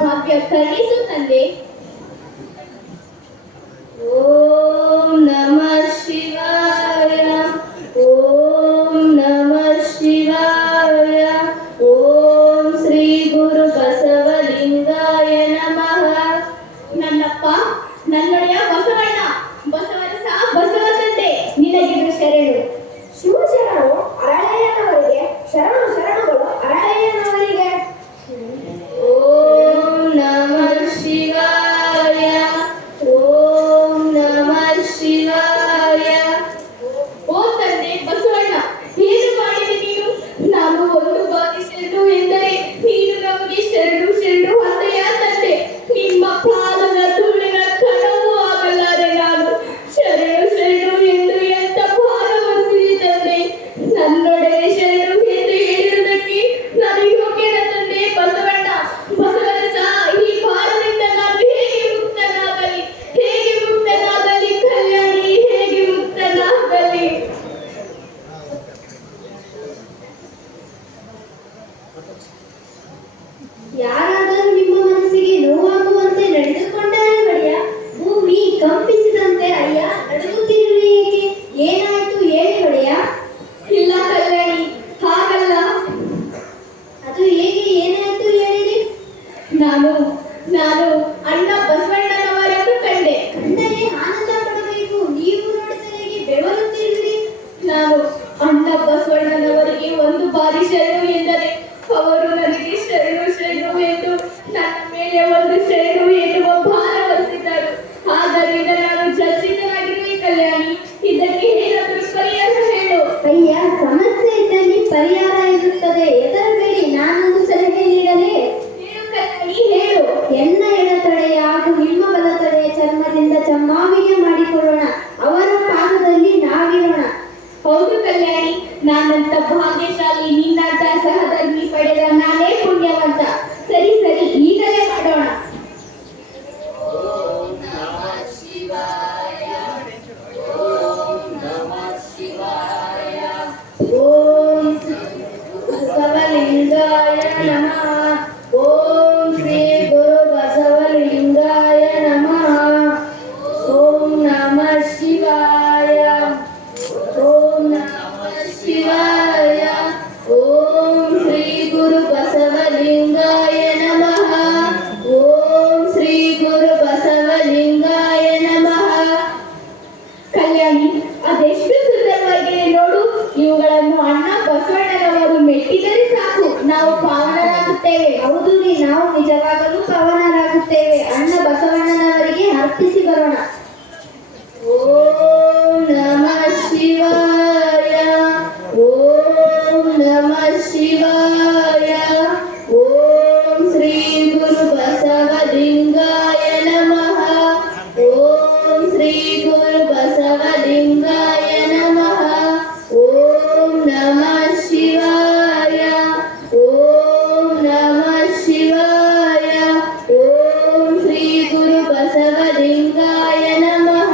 ಭಾಗ್ಯ ಕರುಣಿಸು ತಂದೆ. ಓಂ ನಮಃ ಶಿವಾಯ. ಓಂ ನಮಃ ಶಿವಾಯ. ಓಂ ಶ್ರೀ ಗುರು ಬಸವಲಿಂಗಾಯ ನಮಃ. ನನ್ನಪ್ಪ, ನನ್ನೊಡೆಯ ಬಸವಣ್ಣ, ಬಸವರಸ, ಬಸವ ತಂದೆ, ನಿನಗಿದು ಶರಣು. ಶಿವಶರಣು ಅರಳಯ್ಯನವರಿಗೆ, ಶರಣು ಶರಣುಗಳು ಅರಳಯ್ಯನವರಿಗೆ. ಓಂ ನಮಃ ಶಿವಾಯ. ಓಂ ನಮಃ ಶಿವಾಯ. ಓ ತಂದೆ ಬಸವಣ್ಣ, ಏನು ಮಾಡಿದೆ ನೀನು? ನಾನು ಒಂದು ಬಾರಿ ಶರಣು ಎಂದರೆ ನೀನು ನಮಗೆ ಶರಣು ಶರಣು ಅಂತೆಯ ತಂದೆ. ನಿಮ್ಮ ಪಾದದ ಧೂಳಿನ ಕಣವೂ ಆಗಲಾರೆ ನಾನು. ಶರಣು ಶರಣು ಎಂದು ಎಂತ ಭಾರ ಹೊರಿಸಿದೆ ತಂದೆ. ನನ್ನೊಡನೆ ಶರಣು ಎಂದು ಹೇಳಿರುವುದಕ್ಕೆ ನಾನು ಯೋಗ್ಯನ ತಂದೆ ಬಸವಣ್ಣ. ಬಸವರಸ, ಈ ಭಾರದಿಂದ ನಾನು ಹೇಗೆ ಮುಕ್ತನಾಗಲಿ? ಹೇಗೆ ಮುಕ್ತನಾಗಲಿ ಕಲ್ಯಾಣಿ? ಹೇಗೆ ಮುಕ್ತನಾಗಲಿ? ಯಾರಾದರೂ ನಿಮ್ಮ ಮನಸ್ಸಿಗೆ ನೋವಾಗುವಂತೆ ನಡೆದುಕೊಂಡರೆ ಒಡೆಯ, ಭೂಮಿ ಕಂಪಿಸಿದಂತೆ ಅಯ್ಯ ನಡುಗುತ್ತಿರುವೆ ಏಕೆ? ಏನಾಯ್ತು ಹೇಳಿ ಒಡೆಯ. ಇಲ್ಲ ಕಲ್ಯಾಣಿ, ಹಾಗಲ್ಲ. ಅದು ಹೇಗೆ? ಏನಾಯ್ತು ಹೇಳಿರಿ. ನಾನು ನಾನು ಅಣ್ಣ ಬಸವಣ್ಣನವರನ್ನು ಕಂಡೆ. ಕಂಡರೆ ಆನಂದ ಪಡಬೇಕು. ನೀವು ನೋಡಿದರೆ ಹೇಗೆ ಬೆವರುತ್ತಿರುವಿರಿ? ನಾನು ಅಣ್ಣ ಬಸವಣ್ಣನವರಿಗೆ ಒಂದು ಬಾರಿ ಶರಣು ಎಂದರೆ ಅವರು ನನಗೆ ಶರಣು ಶರಣು ಎಂದು ನನ್ನ ಮೇಲೆ ಒಂದು ಶರಣು ಎನ್ನುವ ಭಾರ ಹೊರಿಸಿದರು. ಆದ್ದರಿಂದ ನಾನು ಚರ್ಚಿತನಾಗಿರುವೆ ಕಲ್ಯಾಣಿ. ಇದಕ್ಕೆ ಏನಾದರೂ ಪರಿಹಾರ ಹೇಳು. ಅಯ್ಯ, ಸಮಸ್ಯೆ ಇದ್ದಲ್ಲಿ ಪರಿಹಾರ ಇರುತ್ತದೆ, ಹೆದರಬೇಡಿ. ನಾನೊಂದು ಸಲಹೆ ನೀಡಲೇ? ಹೇಳು ಕಲ್ಯಾಣಿ, ಹೇಳು. ಎನ್ನ ಎಡತೊಡೆಯ ಹಾಗೂ ನಿಮ್ಮ ಬಲತೊಡೆಯ ಚರ್ಮದಿಂದ ಚಮ್ಮಾವಿಗೆ ಮಾಡಿಕೊಳ್ಳೋಣ. ಅವರ ಪಾದದಲ್ಲಿ ನಾವಿರೋಣ. ಹೌದು ಕಲ್ಯಾಣಿ, ನಾನಂತ ಭಾಗ್ಯಶಾಲಿ, ನಿನ್ನಂತ ಸಹಧರ್ಮಿ ಪಡೆದ ನಾನೇ ಪುಣ್ಯವಂತ. ಸರಿ ಸರಿ, ಈಗಲೇ ಮಾಡೋಣ. ಓಂ ನಮಃ ಶಿವಾಯ. ಓಂ ನಮಃ ಶಿವಾಯ. ಓಂ ಬಸವಲಿಂಗಾಯ ನಮಃ. ಓಂ ಶ್ರೀ ಗುರು ಬಸವಲಿಂಗಾಯ ನಮಃ. ಓಂ ನಮಃ ಶಿವಾಯ. ಓಂ ನಮಃ ಶಿವಾಯ. ಓಂ ಶ್ರೀ ಗುರು ಬಸವಲಿಂಗಾಯ ನಮಃ. ಓಂ ಶ್ರೀ ಗುರು ಬಸವಲಿಂಗಾಯ ನಮಃ. ಕಲ್ಯಾಣಿ, ಅದೆಷ್ಟು ಸುಂದರವಾಗಿದೆ ನೋಡು. ಇವುಗಳನ್ನು ಅಣ್ಣ ಬಸವಣ್ಣನವರು ಮೆಟ್ಟಿದರೆ ಸಾಕು, ನಾವು ಪಾವನರಾಗುತ್ತೇವೆ. ಹೌದು ರೀ, ನಾವು ನಿಜವಾಗಲೂ ಪಾವನರಾಗುತ್ತೇವೆ. ಅಣ್ಣ ಬಸವಣ್ಣನವರಿಗೆ ಅರ್ಪಿಸಿ ಬರೋಣ. ಓಂ ನಮಃ ಶಿವಾಯ. ಓಂ ನಮಃ ಶಿವಾಯ. ಓಂ ಶ್ರೀ ಗುರು ಬಸವಲಿಂಗಾಯ ನಮಃ. ಓಂ ಶ್ರೀ ಗುರು ಬಸವಲಿಂಗಾಯ ನಮಃ. ಓಂ ನಮಃ ಶಿವಾಯ. ಓಂ ನಮಃ ಶಿವಾಯ. ಓಂ ಶ್ರೀ ಗುರು ಬಸವಲಿಂಗಾಯ ನಮಃ.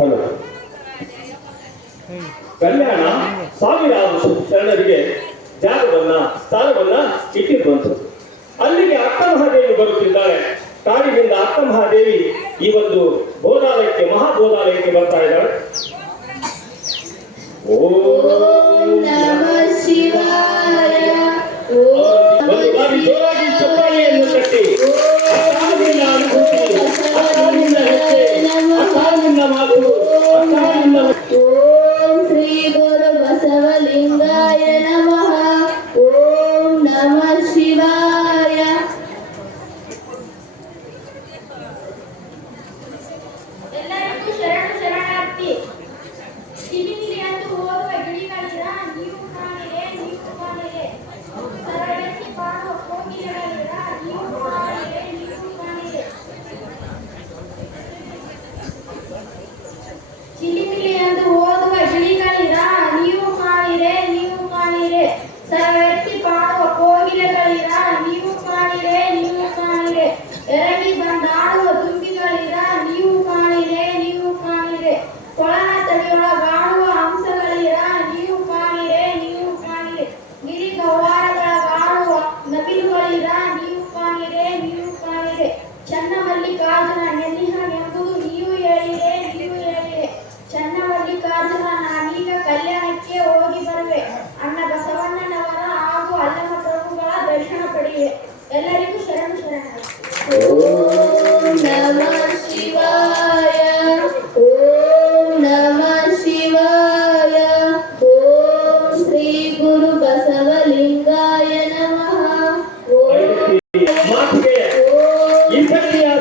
ಹಲೋ. ಕಲ್ಯಾಣ ಸಾವಿರಾರು ಶರಣರಿಗೆ ಜಾಗವನ್ನ, ಸ್ಥಾನವನ್ನ ಇಟ್ಟಿರುವಂಥದ್ದು. ಅಲ್ಲಿಗೆ ಅಕ್ಕಮಹಾದೇವಿ ಬರುತ್ತಿದ್ದಾಳೆ. ಕಾಡಿನಿಂದ ಅಕ್ಕಮಹಾದೇವಿ ಈ ಒಂದು ಬೋಧಾಲಯಕ್ಕೆ, ಮಹಾಬೋಧಾಲಯಕ್ಕೆ ಬರ್ತಾ ಇದ್ದಾಳೆ. ಓಂ ನಮಃ ಶಿವಾಯ. ಒಂದು ಬಾರಿ ಜೋರಾಗಿ ಚಪ್ಪಾಳೆಯನ್ನು ತಟ್ಟಿ ಅಕ್ಕಾವಿನ ಅನುಭೂತಿ, ಅಕ್ಕಾವಿನ ಹೆಜ್ಜೆ, ಅಕ್ಕಾವಿನ ಮಾತು, ಅಕ್ಕಾವಿನ ಓಂ ಶ್ರೀ ಗುರು ಬಸವಲಿಂಗಾಯ ನಮಃ. ಓಂ ನಮಃ ಶಿವಾಯ. ಎಲ್ಲರಿಗೂ ಶರಣ ಶರಣಾರ್ಥಿ. ಕಿವಿನಿಗೆ ಅಂತೂ ಓದುವ ಗಿಳಿಗಳಿರ, ನೀವು ಕಾಣಿರೆ, ನೀವು ಕಾಣಿರೆ. ಸರಳಕ್ಕೆ ಬಾಳುವ ಕೋಗಿಲೆಗಳಿರ, ನೀವು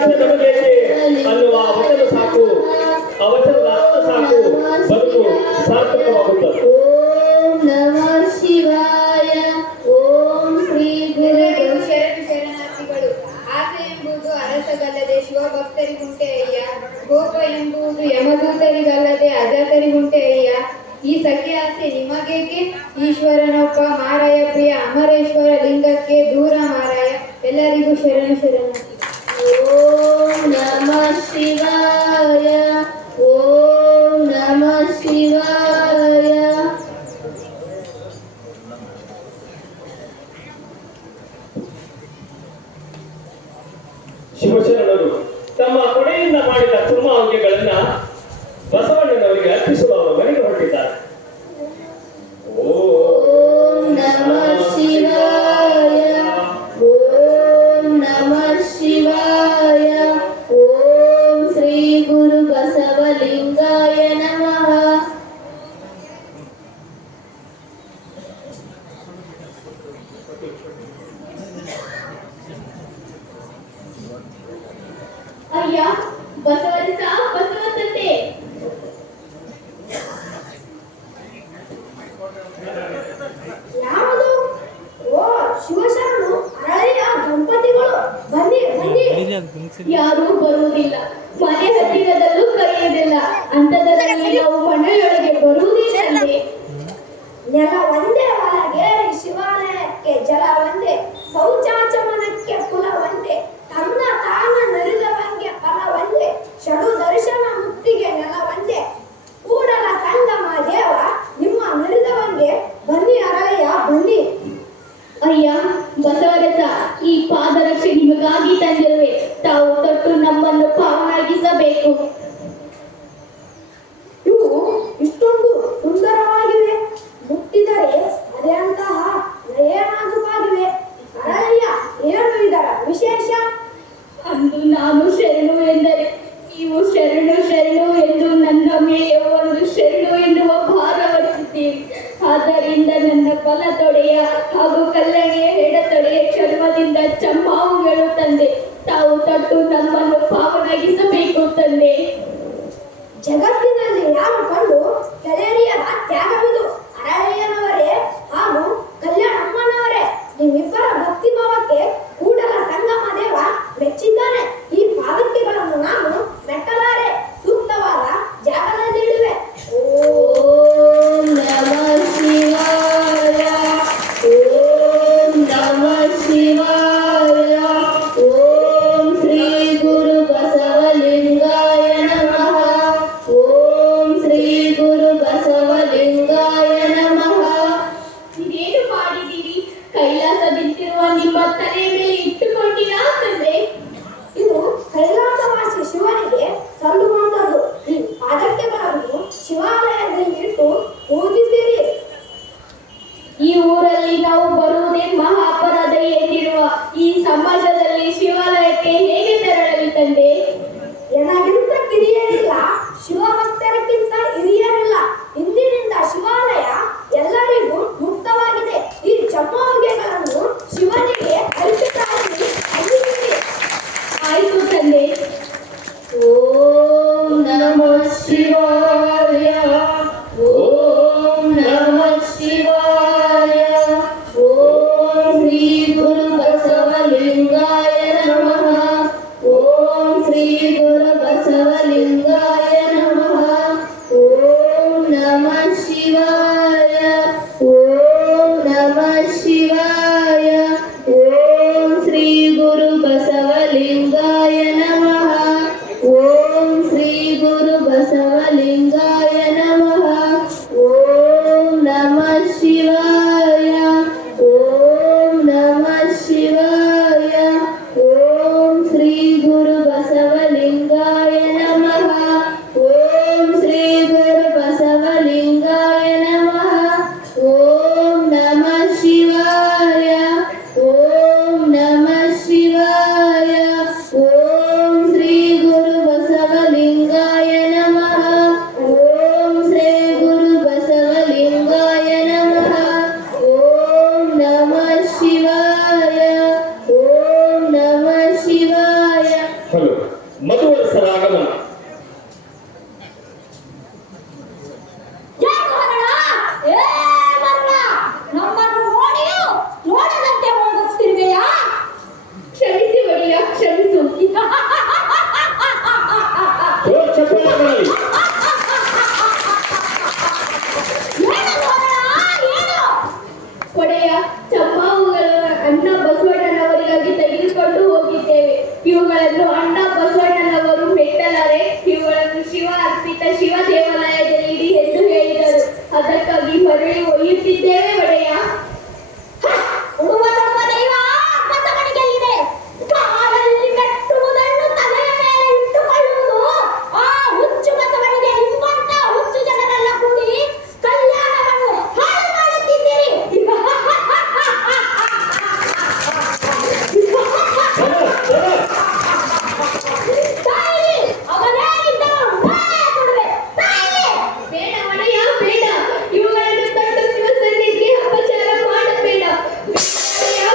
ಮನುಷ್ಯ ನಮಗೇಕೆ ಅನ್ನುವ ವಚನ ಸಾಕು, ಆ ವಚನದ ಅರ್ಥ ಸಾಕು, ಬದುಕು ಸಾರ್ಥಕವಾಗುತ್ತದೆ. ಓಂ ನಮಃ ಶಿವಾಯ. ಓಂ ಶ್ರೀ ಎಲ್ಲರಿಗೂ ಶರಣು ಶರಣಾರ್ಥಿಗಳು. ಆಸೆ ಎಂಬುದು ಅರಸಗಲ್ಲದೆ ಶಿವಭಕ್ತರಿಗುಂಟೆ ಅಯ್ಯ. ಕೋಪ ಎಂಬುದು ಯಮದೂತರಿಗಲ್ಲದೆ ಅಜಾತರಿಗುಂಟೆ ಅಯ್ಯ. ಈ ಸಖಿ ಆಸೆ ನಿಮಗೇಕೆ? ಈಶ್ವರನೊಬ್ಬ ಮಾರಾಯ ಪ್ರಿಯ ಅಮರೇಶ್ವರ ಲಿಂಗಕ್ಕೆ ದೂರ ಮಾರಾಯ. ಎಲ್ಲರಿಗೂ ಶರಣು ಶರಣಾರ್ಥಿಗಳು. ಓಂ ನಮಃ ಶಿವಾಯ. ಓಂ ನಮಃ ಶಿವಾಯ. ಶಿವಶರಣರು ತಮ್ಮ ಕೊಡೆಯಿಂದ ಮಾಡಿದ ಚರ್ಮಾಂಗಗಳನ್ನ ಬಸವಣ್ಣನವರಿಗೆ ಅರ್ಪಿಸುವ ಅವರ ಮನೆಗೆ ಹೊರಟಿದ್ದಾರೆ. ಓಂ ನಮಃ ಶಿವಾಯ. ಓಂ ನಮಃ ಶಿವಾಯ. ಓಂ ಶ್ರೀ ಗುರು ಬಸವಲಿಂಗಾಯ ನಮಃ. ಅಯ್ಯ ಬಸವರಸ ಬಸವ ತಂದೆ. ಯಾವುದು? ಓ ಶಿವಶರಣು ಹಳೆಯ ದಂಪತಿಗಳು. ಬನ್ನಿ ಬನ್ನಿ. ಯಾರೂ ಬರುವುದಿಲ್ಲ, ಮನೆ ಹತ್ತಿರದಲ್ಲೂ ಕರೆಯುವುದಿಲ್ಲ, ಅಂಥದ್ರಲ್ಲಿ ನಾವು ಮನೆಯೊಳಗೆ ಬರುವುದಿಲ್ಲಂತೆ. ನೆಲ ಒಂದೇ ಒಳಗೆ ಶಿವಾಲಯಕ್ಕೆ ಜಲ ಒಂದೇ, ಶೌಚಾಚಮನಕ್ಕೆ ಕುಲ ಒಂದೇ, ತನ್ನ ತಾನ ನರಿದವಂಗೆ ಫಲ ಒಂದೇ, ಷಡು ದರ್ಶನ ಮುಕ್ತಿಗೆ ನೆಲ ಒಂದೇ. ಕೂಡಲ ಸಂಗಮ ದೇವ ನಿಮ್ಮ ನರಿದವಂಗೆ ಬನ್ನಿ ಅರಳೆಯ ಬನ್ನಿ. ಅಯ್ಯ ಬಸವರಸ, ಈ ಪಾದರಕ್ಷೆ ನಿಮಗಾಗಿ ತಂದಿರುವೆ, ತಾವು ತೊಟ್ಟು ನಮ್ಮನ್ನು ಪಾವನಾಗಿಸಬೇಕು. ಇವು ಇಷ್ಟೊಂದು ಸುಂದರವಾಗಿವೆ, ಮುಟ್ಟಿದರೆ ಅದೆಂತಹ ನಯನಾಜುಕಾಗಿವೆ. ಅರಳೆಯ ಏನು ಇದರ ವಿಶೇಷ? ಅಂದು ನಾನು ಶರಣು ಎಂದರೆ ನೀವು ಶರಣು ಶರಣು ಎಂದು ನನ್ನ ಮೇಲೆ ಒಂದು ಶರಣು ಎನ್ನುವ ಭಾರ ಹೊರಿಸಿದ್ದೀರಿ. ಆದ್ದರಿಂದ ನನ್ನ ಬಲ ತೊಡೆಯ ಹಾಗೂ ಕಲ್ಲಣೆಯ ಎಡತೊಡೆಯ ಚರ್ಮದಿಂದ ಚಮ್ಮಾವುಗಳು ತಂದೆ, ತಾವು ತೊಟ್ಟು ನಮ್ಮನ್ನು ಪಾವನಾಗಿಸಬೇಕು ತಂದೆ. ಜಗತ್ತಿನಲ್ಲಿ ಯಾರು ಕಂಡು ಕೆಳರಿಯದ ತ್ಯಾಗವಿದು. ಅರಳೆಯನವರೇ ಹಾಗೂ ಕಲ್ಯಾಣಮ್ಮನವರೇ, ನಿಮ್ಮಿಬ್ಬರ ಭಕ್ತಿ ಭಾವಕ್ಕೆ ಕೂಡಲ ಸಂಗಮ ದೇವ ಮೆಚ್ಚಿದ್ದಾನೆ. ಈ ಪಾದಕ್ಕೆಗಳನ್ನು ನಾನು ಮೆಟ್ಟಲಾರೆ, ಸೂಕ್ತವಾದ ಜಾಗದಲ್ಲಿಡುವೆ. ಓಂ ನಮಃ ಶಿವಾಯ. ಓಂ ನಮಃ ಶಿವಾಯ. ಓಂ ಶ್ರೀ ಗುರು ಬಸವಲಿಂಗಾಯ ನಮಃ. ಓಂ ಶ್ರೀ ಗುರು ಬಸವಲಿಂಗಾಯ ನಮಃ. ಇದೇನು ಮಾಡಿದ್ದೀರಿ? ಕೈಲಾಸದಿಂತಿರುವ ನಿಮ್ಮ ತಲೆ ಮೇಲೆ ಇಟ್ಟುಕೊಂಡಿರಾ ತಂದೆ? ಇದು ಕೈಲಾಸವಾಸಿ ಶಿವನಿಗೆ ಸಲ್ಲುವಂತದ್ದು. ಈ ಪಾದಕ್ಕೆಗಳನ್ನು ಶಿವಾಲಯದಲ್ಲಿ ಇಟ್ಟು ಪೂಜಿಸಿರಿ. ಈ ಊರಲ್ಲಿ ನಾವು ಬರುವುದೇ ಮಹಾ ಅಪರಾಧ ಎಂದಿರುವ ಈ ಸಮಾಜದಲ್ಲಿ ಶಿವಾಲಯಕ್ಕೆ ಹೇಗೆ ತೆರಳಲಿ ತಂದೆ? ಎನಗಿಂತ ಕಿರಿಯರಿಲ್ಲ, ಶಿವಭಕ್ತರಕ್ಕಿಂತ ಹಿರಿಯರಿಲ್ಲ. ಇಂದಿನಿಂದ ಶಿವಾಲಯ ಎಲ್ಲರಿಗೂ ಮುಕ್ತವಾಗಿದೆ. ಈ ಚಮ್ಮೋಗೆಗಳನ್ನು ಶಿವನಿಗೆ ಅರ್ಪಿತಾಗಿ ಅಲ್ಲಿರಿ. ಆಯ್ತು ತಂದೆ. ಓಂ ನಮಃ ಶಿವಾಯ. ಓಂ ನಮಃ ಶಿವಾಯ. ಓಂ ಶ್ರೀ ಗುರು ಬಸವಲಿಂಗಾಯ ನಮಃ. ಓಂ ಶ್ರೀ ಗುರು ಬಸವಲಿಂಗಾಯ ನಮಃ. ಓಂ ನಮಃ ಶಿವಾಯ. ಓಂ ನಮಃ ಶಿವಾಯ. ಓಂ ಶ್ರೀ ಗುರು ಬಸವಲಿಂಗಾಯ ನಮಃ. ಓಂ ಶ್ರೀ ಗುರು ಬಸವಲಿಂಗಾಯ ನಮಃ. ಓಂ ನಮಃ ಶಿವಾಯ. ಓಂ ನಮಃ ಶಿವಾಯ. ಓಂ ಶ್ರೀ ಗುರು ಬಸವಲಿಂಗಾಯ ಮಧುವರಸರ ಆಗಮನ. ನಮ್ಮನ್ನು ನೋಡಿಯೂ ನೋಡದಂತೆ ಹೋಗಿಸ್ತಿರುವೆಯಾ? ಕ್ಷಮಿಸಿ ಒಡೆಯ, ಕ್ಷಮಿಸು. ಜೋರ್ ಚಪ್ಪಾಳೆಗಳಲ್ಲಿ. ಒಡೆಯ, ಚಮ್ಮಾವುಗಳು ಅಣ್ಣ ಬಸವಣ್ಣನವರಿಗಾಗಿ ತೆಗೆದುಕೊಂಡು ಹೋಗಿದ್ದೇವೆ. ಇವುಗಳನ್ನು ಅಣ್ಣ ಬಸವಣ್ಣನವರು ಮೆಟ್ಟಲಾರೆ. ಇವುಗಳನ್ನು ಶಿವ ಅರ್ಪಿತ ಶಿವ ದೇವಾಲಯದಲ್ಲಿ ಇಡಿ ಎಂದು ಹೇಳಿದರು. ಅದಕ್ಕಾಗಿ ಹೊರಳಿ ಒಯ್ಯುತ್ತಿದ್ದೇವೆ ಒಡೆಯ. ಉಡುವದೊಬ್ಬ ದೈವ ಬಸವನಿಗೆಲ್ಲಿದೆ. ಕಾಲಲ್ಲಿ ಕಟ್ಟುವುದನ್ನು ತಲೆಯ ಮೇಲೆ ಇಟ್ಟುಕೊಳ್ಳುವುದು ಆ ಹುಚ್ಚು ಬಸವನಿಗೆ. ನಿಮ್ಮಂತ ಹುಚ್ಚು ಜನರೆಲ್ಲ ಕೂಡಿ ಕಲ್ಯಾಣವನ್ನು ಹಾಳು ಮಾಡುತ್ತಿದ್ದೀರಿ. ತಾಯಿ, ಅವನೇನಿದ್ದರೂ ನಾನೇ ಕೊಡುವೆ. ತಾಯಿ, ಬೇಡ ಒಡೆಯ, ಬೇಡ. ಇವುಗಳನ್ನು ತಂದು ಶಿವ ಸನ್ನಿಧಿಗೆ ಅಪಚಾರ ಮಾಡಬೇಡ. ಒಡೆಯ,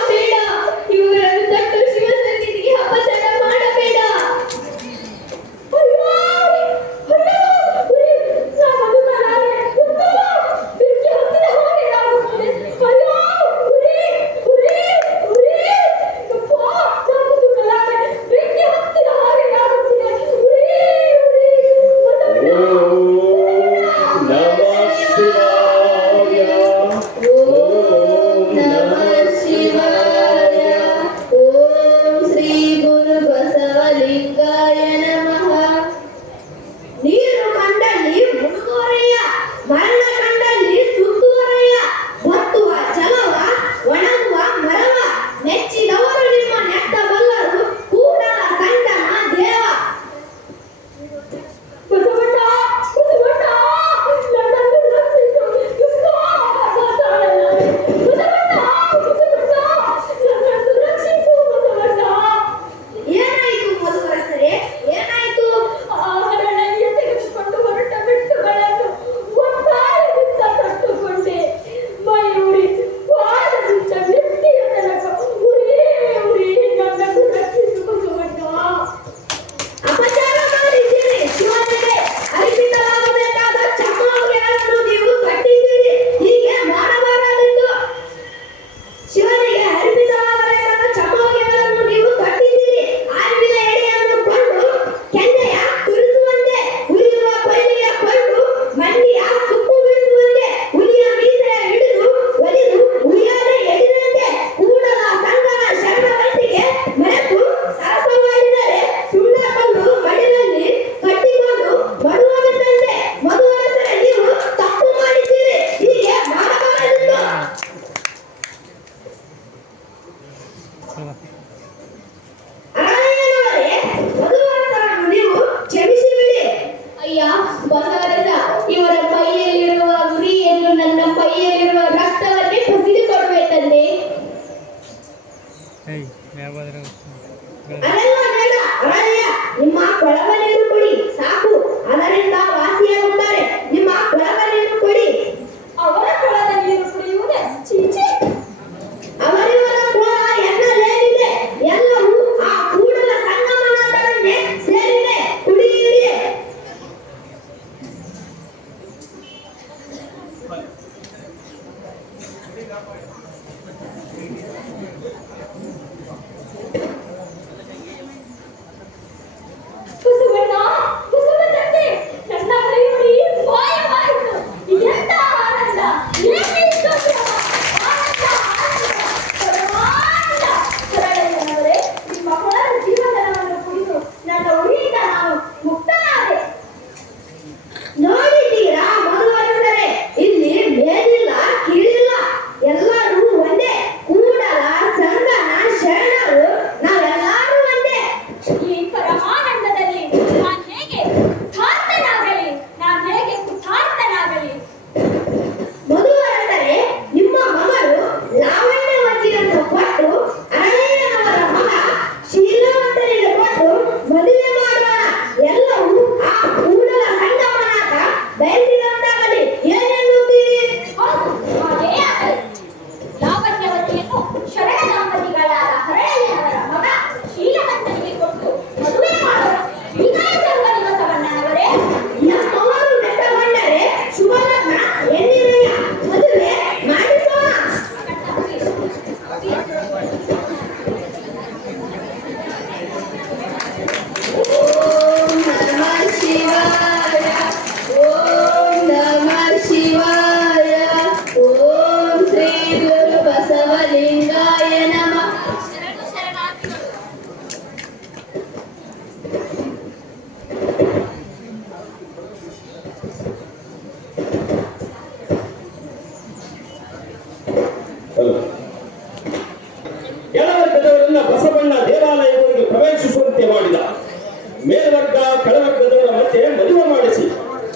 ಮೇಲ್ವರ್ಗ ಕೆಳವರ್ಗದವರ ಮಧ್ಯೆ ಮದುವೆ ಮಾಡಿಸಿ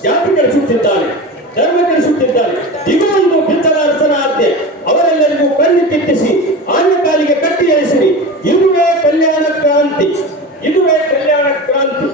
ಜಾತಿ ಕೆಡಿಸುತ್ತಿದ್ದಾನೆ, ಧರ್ಮ ಕೆಡಿಸುತ್ತಿದ್ದಾನೆ. ಇದು ಒಂದು ಬಿತ್ತಲ ಅರಸನ ಆಜ್ಞೆ. ಅವರೆಲ್ಲರಿಗೂ ಕಣ್ಣು ಕಿತ್ತಿಸಿ ಆನೆ ಕಾಲಿಗೆ ಕಟ್ಟಿ ಏರಿಸಿರಿ. ಇದುವೇ ಕಲ್ಯಾಣ ಕ್ರಾಂತಿ, ಇದುವೇ ಕಲ್ಯಾಣ ಕ್ರಾಂತಿ.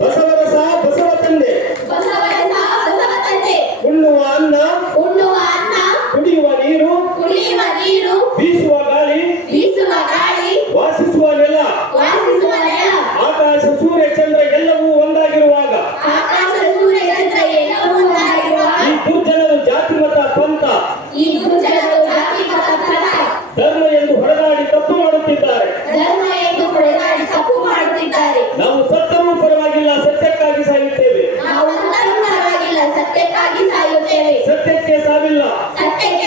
ಬಸವರಸ ಬಸವ ತಂದೆ, ಬಸವರಸ ಬಸವ ತಂದೆ. ಉಣ್ಣುವ ಅನ್ನ, ಉಣ್ಣುವ ಅನ್ನ, ಕುಡಿಯುವ ನೀರು, ಕುಡಿಯುವ ನೀರು, ಬೀಸುವ ಗಾಳಿ, ಬೀಸುವ ಗಾಳಿ, ವಾಸಿಸುವ ನೆಲ, ವಾಸಿಸುವ ನೆಲ, ಆಕಾಶ ಸೂರ್ಯ ಚಂದ್ರ ಎಲ್ಲವೂ ಒಂದಾಗಿರುವಾಗ, ಆಕಾಶ ಸೂರ್ಯ ಚಂದ್ರ ಎಲ್ಲವೂ ಒಂದಾಗಿರುವಾಗ, ಈ ದುರ್ಜನರು ಜಾತಿ ಮತ ಪಂಥ, ಈ ದುರ್ಜನರು ಜಾತಿ ಮತ ಪಂಥ, ಧರ್ಮ ಎಂದು ಹೊಡೆದಾಡಿ ತಪ್ಪು ಮಾಡುತ್ತಿದ್ದಾರೆ. ಧರ್ಮ ಎಂದು ಹೊಡೆದಾಡಿ ತಪ್ಪು ಮಾಡುತ್ತಿದ್ದಾರೆ. ನಾವು ಸತ್ತರೂ ಪರವಾಗಿಲ್ಲ, ಸತ್ಯಕ್ಕಾಗಿ ಸಾಯುತ್ತೇವೆ. ನಾವು ಸತ್ತರೂ ಪರವಾಗಿಲ್ಲ, ಸತ್ಯಕ್ಕಾಗಿ ಸಾಯುತ್ತೇವೆ. ಸತ್ಯಕ್ಕೆ ಸಾವಿಲ್ಲ, ಸತ್ಯಕ್ಕೆ